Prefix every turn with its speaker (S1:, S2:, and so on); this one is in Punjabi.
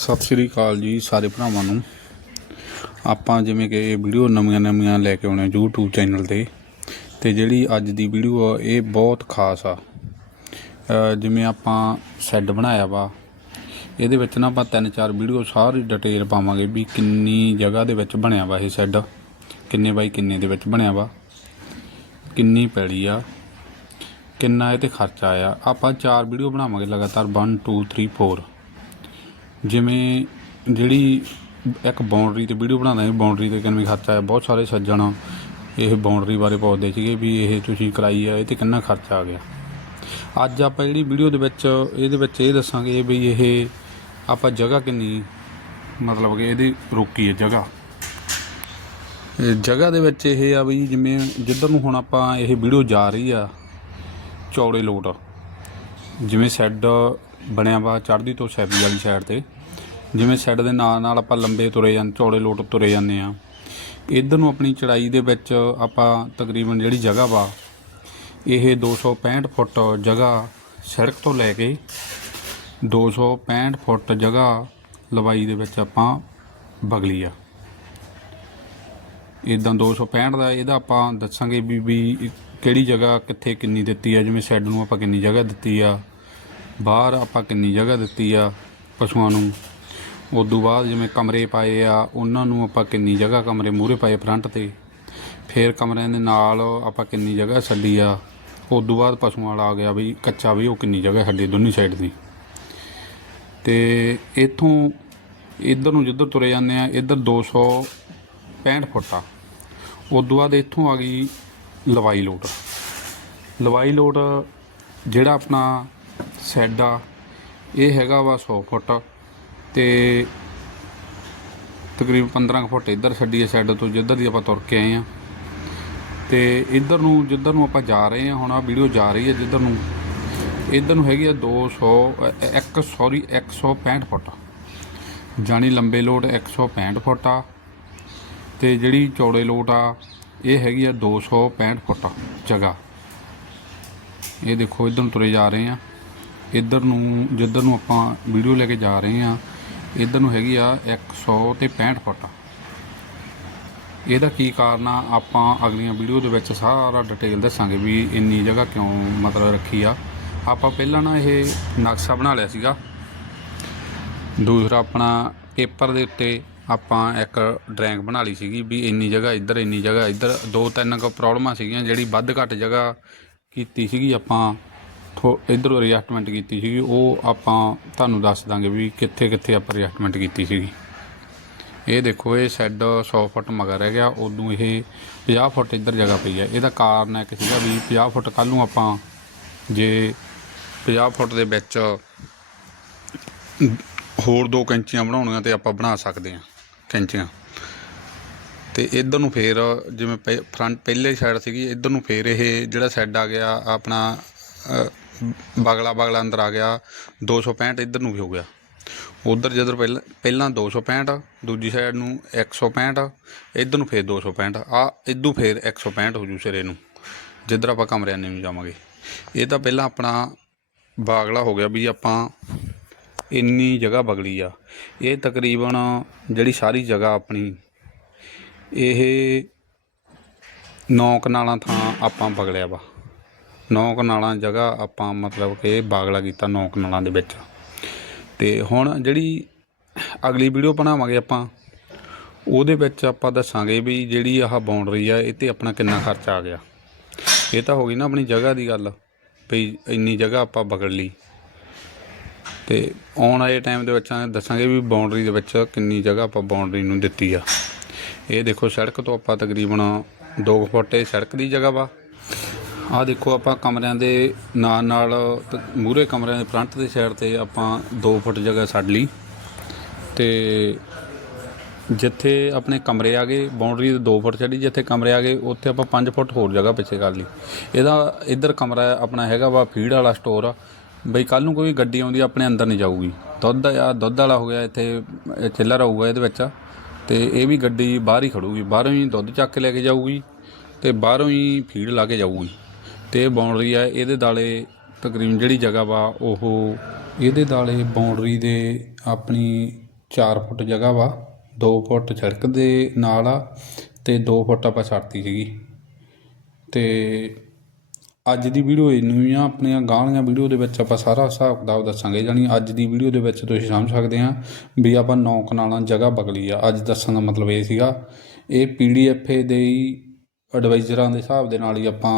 S1: ਸਤਿ ਸ੍ਰੀ ਅਕਾਲ ਜੀ ਸਾਰੇ ਭਰਾਵਾਂ ਨੂੰ। ਆਪਾਂ ਜਿਵੇਂ ਕਿ ਇਹ ਵੀਡੀਓ ਨਵੀਆਂ ਨਵੀਆਂ ਲੈ ਕੇ ਆਉਣੇ YouTube ਚੈਨਲ ਤੇ। ਤੇ ਜਿਹੜੀ ਅੱਜ ਦੀ ਵੀਡੀਓ ਆ, ਇਹ ਬਹੁਤ ਖਾਸ ਆ। ਜਿਵੇਂ ਆਪਾਂ ਸੈੱਡ ਬਣਾਇਆ ਵਾ, ਇਹਦੇ ਵਿੱਚ ਨਾ ਆਪਾਂ ਤਿੰਨ ਚਾਰ ਵੀਡੀਓ ਸਾਰੀ ਡਿਟੇਲ ਪਾਵਾਂਗੇ ਵੀ ਕਿੰਨੀ ਜਗ੍ਹਾ ਦੇ ਵਿੱਚ ਬਣਿਆ ਵਾ ਇਹ ਸੈੱਡ। ਕਿੰਨੇ ਬਾਈ ਕਿੰਨੇ ਦੇ ਵਿੱਚ ਬਣਿਆ ਵਾ, ਕਿੰਨੀ ਪੈੜੀ ਆ, ਕਿੰਨਾ ਇਹ ਤੇ ਖਰਚਾ ਆਇਆ। ਆਪਾਂ ਚਾਰ ਵੀਡੀਓ ਬਣਾਵਾਂਗੇ ਲਗਾਤਾਰ 1 2 3 4 ਜਿਵੇਂ ਜਿਹੜੀ ਇੱਕ ਬਾਉਂਡਰੀ ਤੇ ਵੀਡੀਓ ਬਣਾਉਂਦੇ ਹਾਂ ਬਾਉਂਡਰੀ ਤੇ ਕਿੰਨਾ ਖਰਚਾ ਆਇਆ, ਬਹੁਤ ਸਾਰੇ ਸੱਜਣ ਇਹ ਬਾਉਂਡਰੀ ਬਾਰੇ ਪੁੱਛਦੇ ਸੀਗੇ ਵੀ ਇਹ ਤੁਸੀਂ ਕਰਾਈ ਆ, ਇਹ ਤੇ ਕਿੰਨਾ ਖਰਚਾ ਆ ਗਿਆ। ਅੱਜ ਆਪਾਂ ਜਿਹੜੀ ਵੀਡੀਓ ਦੇ ਵਿੱਚ, ਇਹਦੇ ਵਿੱਚ ਇਹ ਦੱਸਾਂਗੇ ਵੀ ਇਹ ਆਪਾਂ ਜਗ੍ਹਾ ਕਿੰਨੀ, ਮਤਲਬ ਕਿ ਇਹਦੀ ਰੋਕੀ ਹੈ ਜਗ੍ਹਾ। ਜਗ੍ਹਾ ਦੇ ਵਿੱਚ ਇਹ ਆ ਵੀ ਜਿਵੇਂ ਜਿੱਧਰ ਨੂੰ ਹੁਣ ਆਪਾਂ ਇਹ ਵੀਡੀਓ ਜਾ ਰਹੀ ਆ, ਚੌੜੇ ਲੋਟ, ਜਿਵੇਂ ਸ਼ੈੱਡ ਬਣਿਆ ਵਾ ਚੜ੍ਹਦੀ ਤੋਂ ਸੈਬੀ ਵਾਲੀ ਸਾਈਡ ਤੇ। ਜਿਵੇਂ ਸ਼ੈੱਡ ਦੇ ਨਾਲ ਨਾਲ ਆਪਾਂ ਲੰਬੇ ਤੁਰੇ ਜਾਂ ਚੌੜੇ ਲੋਟ ਤੁਰੇ ਜਾਂਦੇ ਆ ਇਧਰ ਨੂੰ ਆਪਣੀ ਚੜਾਈ ਦੇ ਵਿੱਚ ਆਪਾਂ ਤਕਰੀਬਨ ਜਿਹੜੀ ਜਗ੍ਹਾ ਵਾ, ਇਹ 265 ਫੁੱਟ ਜਗ੍ਹਾ ਸੜਕ ਤੋਂ ਲੈ ਕੇ 265 ਫੁੱਟ ਜਗ੍ਹਾ ਲਵਾਈ ਦੇ ਵਿੱਚ ਆਪਾਂ ਬਗਲੀ ਆ। ਇਦਾਂ 265 ਦਾ ਇਹਦਾ ਆਪਾਂ ਦੱਸਾਂਗੇ ਵੀ ਵੀ ਕਿਹੜੀ ਜਗ੍ਹਾ ਕਿੱਥੇ ਕਿੰਨੀ ਦਿੱਤੀ ਆ, ਜਿਵੇਂ ਸ਼ੈੱਡ ਨੂੰ ਆਪਾਂ ਕਿੰਨੀ ਜਗ੍ਹਾ ਦਿੱਤੀ ਆ। ਬਾਹਰ ਆਪਾਂ ਕਿੰਨੀ ਜਗ੍ਹਾ ਦਿੱਤੀ ਆ ਪਸ਼ੂਆਂ ਨੂੰ। ਉਦੋਂ ਬਾਅਦ ਜਿਵੇਂ ਕਮਰੇ ਪਾਏ ਆ, ਉਹਨਾਂ ਨੂੰ ਆਪਾਂ ਕਿੰਨੀ ਜਗ੍ਹਾ ਕਮਰੇ ਮੂਹਰੇ ਪਾਏ ਫਰੰਟ ਤੇ। ਫਿਰ ਕਮਰਿਆਂ ਦੇ ਨਾਲ ਆਪਾਂ ਕਿੰਨੀ ਜਗ੍ਹਾ ਛੱਡੀ ਆ। ਉਦੋਂ ਬਾਅਦ ਪਸ਼ੂਆਂ ਵਾਲਾ ਆ ਗਿਆ ਵੀ ਕੱਚਾ ਵੀ, ਉਹ ਕਿੰਨੀ ਜਗ੍ਹਾ ਛੱਡੀ ਦੋਨੀ ਸਾਈਡ ਦੀ। ਤੇ ਇਥੋਂ ਇੱਧਰ ਨੂੰ ਜਿੱਧਰ ਤੁਰੇ ਜਾਂਦੇ ਆ, ਇੱਧਰ 265 ਫੁੱਟ ਆ। ਉਦੋਂ ਬਾਅਦ ਇੱਥੋਂ ਆ ਗਈ ਲਵਾਈ ਲੋਟ। ਲਵਾਈ ਲੋਟ ਜਿਹੜਾ ਆਪਣਾ ਸੈੱਡ। ਆ ਇਹ ਹੈਗਾ ਵਾ 100 ਫੁੱਟ ਤੇ ਤਕਰੀਬਨ 15 ਕੁ ਫੁੱਟ ਇੱਧਰ ਛੱਡੀ ਹੈ ਸੈੱਡ ਤੋਂ ਜਿੱਧਰ ਦੀ ਆਪਾਂ ਤੁਰ ਕੇ ਆਏ ਆ। ਤੇ ਇੱਧਰ ਨੂੰ ਜਿੱਧਰ ਨੂੰ ਆਪਾਂ ਜਾ ਰਹੇ ਆ ਹੁਣ ਆ ਵੀਡੀਓ ਜਾ ਰਹੀ ਹੈ ਜਿੱਧਰ ਨੂੰ ਇੱਧਰ ਨੂੰ ਹੈਗੀ ਆ 200 ਅ, ਇੱਕ ਸੌਰੀ 165 ਫੁੱਟ। ਜਾਣੀ ਲੰਬੇ ਲੋਟ 165 ਫੁੱਟ ਆ ਤੇ ਜਿਹੜੀ ਚੌੜੇ ਲੋਟ ਆ ਇਹ ਹੈਗੀ ਆ 265 ਫੁੱਟ ਜਗ੍ਹਾ। ਇਹ ਦੇਖੋ ਇੱਧਰ ਨੂੰ ਤੁਰੇ ਜਾ ਰਹੇ ਆ। ਇੱਧਰ ਨੂੰ, ਜਿੱਧਰ ਨੂੰ ਆਪਾਂ ਵੀਡੀਓ ਲੈ ਕੇ ਜਾ ਰਹੇ ਆ ਇੱਧਰ ਨੂੰ ਹੈਗੀ ਆ 100 ਤੇ 65 ਫੁੱਟ। ਇਹਦਾ ਕੀ ਕਾਰਨ ਆ? ਆਪਾਂ ਅਗਲੀਆਂ ਵੀਡੀਓ ਦੇ ਵਿੱਚ ਸਾਰਾ ਡਿਟੇਲ ਦੱਸਾਂਗੇ ਵੀ ਇੰਨੀ ਜਗ੍ਹਾ ਕਿਉਂ ਮਤਲਬ ਰੱਖੀ ਆ। ਆਪਾਂ ਪਹਿਲਾਂ ਨਾ ਇਹ ਨਕਸ਼ਾ ਬਣਾ ਲਿਆ ਸੀਗਾ। ਦੂਸਰਾ ਆਪਣਾ ਪੇਪਰ ਦੇ ਉੱਤੇ ਆਪਾਂ ਇੱਕ ਡਰਾਇੰਗ ਬਣਾ ਲਈ ਸੀਗੀ ਵੀ ਇੰਨੀ ਜਗ੍ਹਾ ਇੱਧਰ, ਇੰਨੀ ਜਗ੍ਹਾ ਇੱਧਰ। ਦੋ ਤਿੰਨ ਕੁ ਪ੍ਰੋਬਲਮਾਂ ਸੀਗੀਆਂ ਜਿਹੜੀ ਵੱਧ ਘੱਟ ਜਗ੍ਹਾ ਕੀਤੀ ਸੀਗੀ ਆਪਾਂ। ਇੱਧਰੋਂ ਐਡਜਸਟਮੈਂਟ ਕੀਤੀ ਸੀਗੀ, ਉਹ ਆਪਾਂ ਤੁਹਾਨੂੰ ਦੱਸ ਦਾਂਗੇ ਵੀ ਕਿੱਥੇ ਕਿੱਥੇ ਆਪਾਂ ਐਡਜਸਟਮੈਂਟ ਕੀਤੀ ਸੀਗੀ। ਇਹ ਦੇਖੋ, ਇਹ ਸ਼ੈੱਡ 100 ਫੁੱਟ ਮਗਰ ਰਹਿ ਗਿਆ, ਉਦੋਂ ਇਹ 50 ਫੁੱਟ ਇੱਧਰ ਜਗ੍ਹਾ ਪਈ ਹੈ ਇਹਦਾ ਕਾਰਨ ਹੈ ਕਿ ਸੀਗਾ ਵੀ 50 ਫੁੱਟ ਕੱਲ ਨੂੰ ਆਪਾਂ ਜੇ 50 ਫੁੱਟ ਦੇ ਵਿੱਚ ਹੋਰ ਦੋ ਕੈਂਚੀਆਂ ਬਣਾਉਣੀਆਂ ਤੇ ਆਪਾਂ ਬਣਾ ਸਕਦੇ ਹਾਂ ਕੈਂਚੀਆਂ। ਤੇ ਇਧਰ ਨੂੰ ਫੇਰ ਜਿਵੇਂ ਫਰੰਟ ਪਹਿਲੇ ਸਾਈਡ ਸੀਗੀ, ਇਧਰ ਨੂੰ ਫੇਰ ਇਹ ਜਿਹੜਾ ਸਾਈਡ ਆ ਗਿਆ, ਆਪਣਾ ਬਗਲਾ ਬਗਲਾ ਅੰਦਰ ਆ ਗਿਆ 265 ਇੱਧਰ ਨੂੰ ਵੀ ਹੋ ਗਿਆ। ਉਧਰ ਜਦੋਂ ਪਹਿਲਾਂ ਪਹਿਲਾਂ 265 ਦੂਜੀ ਸਾਈਡ ਨੂੰ 165 ਇੱਧਰ ਨੂੰ ਫੇਰ 265 ਆ ਇਦੋਂ ਫੇਰ 165 ਹੋ ਜੂ ਸਿਰੇ ਨੂੰ, ਜਿੱਧਰ ਆਪਾਂ ਕਮਰਿਆਂ ਨੂੰ ਜਾਵਾਂਗੇ। ਇਹ ਤਾਂ ਪਹਿਲਾਂ ਆਪਣਾ ਬਾਗਲਾ ਹੋ ਗਿਆ ਵੀ ਆਪਾਂ ਇੰਨੀ ਜਗ੍ਹਾ ਬਗਲੀ ਆ। ਇਹ ਤਕਰੀਬਨ ਜਿਹੜੀ ਸਾਰੀ ਜਗ੍ਹਾ ਆਪਣੀ, ਇਹ ਨੌ ਕਨਾਲਾਂ ਥਾਂ ਆਪਾਂ ਬਗਲਿਆ ਵਾ। ਨੌ ਕਨਾਲਾਂ ਜਗ੍ਹਾ ਆਪਾਂ ਮਤਲਬ ਕਿ ਬਾਗਲਾ ਕੀਤਾ ਨੌ ਕਨਾਲਾਂ ਦੇ ਵਿੱਚ। ਤੇ ਹੁਣ ਜਿਹੜੀ ਅਗਲੀ ਵੀਡੀਓ ਬਣਾਵਾਂਗੇ ਆਪਾਂ, ਉਹਦੇ ਵਿੱਚ ਆਪਾਂ ਦੱਸਾਂਗੇ ਵੀ ਜਿਹੜੀ ਆਹ ਬਾਉਂਡਰੀ ਆ, ਇਹ ਤੇ ਆਪਣਾ ਕਿੰਨਾ ਖਰਚਾ ਆ ਗਿਆ। ਇਹ ਤਾਂ ਹੋ ਗਈ ਨਾ ਆਪਣੀ ਜਗ੍ਹਾ ਦੀ ਗੱਲ, ਵੀ ਇੰਨੀ ਜਗ੍ਹਾ ਆਪਾਂ ਬਗੜ ਲਈ। ਤੇ ਆਉਣ ਵਾਲੇ ਟਾਈਮ ਦੇ ਵਿੱਚ ਦੱਸਾਂਗੇ ਵੀ ਬਾਉਂਡਰੀ ਦੇ ਵਿੱਚ ਕਿੰਨੀ ਜਗ੍ਹਾ ਆਪਾਂ ਬਾਉਂਡਰੀ ਨੂੰ ਦਿੱਤੀ ਆ। ਇਹ ਦੇਖੋ ਸੜਕ ਤੋਂ ਆਪਾਂ ਤਕਰੀਬਨ 2 ਫੁੱਟ, ਇਹ ਸੜਕ ਦੀ ਜਗ੍ਹਾ ਵਾ। ਆਹ ਦੇਖੋ ਆਪਾਂ ਕਮਰਿਆਂ ਦੇ ਨਾਲ ਨਾਲ ਮੂਰੇ ਕਮਰਿਆਂ ਦੇ ਫਰੰਟ ਦੇ ਸਾਈਡ ਤੇ ਆਪਾਂ 2 ਫੁੱਟ ਜਗ੍ਹਾ ਛੱਡ ਲਈ। ਤੇ ਜਿੱਥੇ ਆਪਣੇ ਕਮਰੇ ਆ ਗਏ ਬਾਉਂਡਰੀ ਦੇ 2 ਫੁੱਟ ਛੱਡੀ ਜਿੱਥੇ ਕਮਰੇ ਆ ਗਏ, ਉੱਥੇ ਆਪਾਂ 5 ਫੁੱਟ ਹੋਰ ਜਗ੍ਹਾ ਪਿੱਛੇ ਕਰ ਲਈ। ਇਹਦਾ ਇੱਧਰ ਕਮਰਾ ਆਪਣਾ ਹੈਗਾ ਵਾ, ਫੀਡ ਵਾਲਾ ਸਟੋਰ ਆ। ਬਈ ਕੱਲ ਨੂੰ ਕੋਈ ਗੱਡੀ ਆਉਂਦੀ, ਆਪਣੇ ਅੰਦਰ ਨਹੀਂ ਜਾਊਗੀ। ਦੁੱਧ ਆ, ਦੁੱਧ ਵਾਲਾ ਹੋ ਗਿਆ, ਇੱਥੇ ਚਿੱਲਰ ਆਊਗਾ ਇਹਦੇ ਵਿੱਚ। ਤੇ ਇਹ ਵੀ ਗੱਡੀ ਬਾਹਰ ਹੀ ਖੜੂਗੀ, ਬਾਹਰੋਂ ਹੀ ਦੁੱਧ ਚੱਕ ਕੇ ਲੈ ਕੇ ਜਾਊਗੀ ਤੇ ਬਾਹਰੋਂ ਹੀ ਫੀਡ ਲਾ ਕੇ ਜਾਊਗੀ। ਤੇ ਇਹ ਬਾਉਂਡਰੀ ਆ, ਇਹਦੇ ਦਾਲੇ ਤਕਰੀਬਨ ਜਿਹੜੀ ਜਗ੍ਹਾ ਵਾ, ਉਹ ਇਹਦੇ ਦਾਲੇ ਬਾਉਂਡਰੀ ਦੇ ਆਪਣੀ 4 ਫੁੱਟ ਜਗ੍ਹਾ ਵਾ 2 ਫੁੱਟ ਸੜਕ ਦੇ ਨਾਲ ਆ ਤੇ 2 ਫੁੱਟ ਆਪਾਂ ਛੱਡਤੀ ਸੀਗੀ। ਤੇ ਅੱਜ ਦੀ ਵੀਡੀਓ ਇੰਨੀ ਹੀ ਆ, ਆਪਣੀਆਂ ਗਾਣੀਆਂ ਵੀਡੀਓ ਦੇ ਵਿੱਚ ਆਪਾਂ ਸਾਰਾ ਹਿਸਾਬ ਕਿਤਾਬ ਦੱਸਾਂਗੇ, ਜਾਣੀ ਅੱਜ ਦੀ ਵੀਡੀਓ ਦੇ ਵਿੱਚ ਤੁਸੀਂ ਸਮਝ ਸਕਦੇ ਆ ਵੀ ਆਪਾਂ ਨੌ ਕਨਾਲਾਂ ਜਗ੍ਹਾ ਬਗਲੀ ਆ। ਅੱਜ ਦੱਸਣ ਦਾ ਮਤਲਬ ਇਹ ਸੀਗਾ, ਇਹ ਪੀਡੀਐਫ ਦੇ ਹੀ ਐਡਵਾਈਜ਼ਰਾਂ ਦੇ ਹਿਸਾਬ ਦੇ ਨਾਲ ਹੀ ਆਪਾਂ